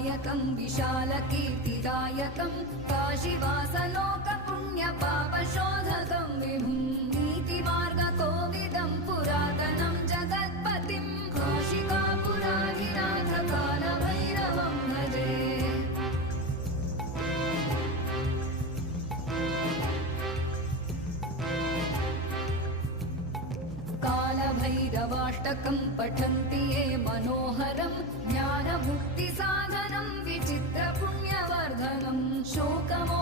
विनायकं विशालकीर्तिदायकं काशीवासलोकपुण्यपापशोधकं विभुं नीतिमार्गकोविदं पुरातनं जगत्पतिं काशिकापुराधिनाथ कालभैरवं भजे। कालभैरवाष्टकं पठन्ति ये मनोहरं ज्ञानमुक्तिसाधनं विचित्रपुण्यवर्धनं शोकमो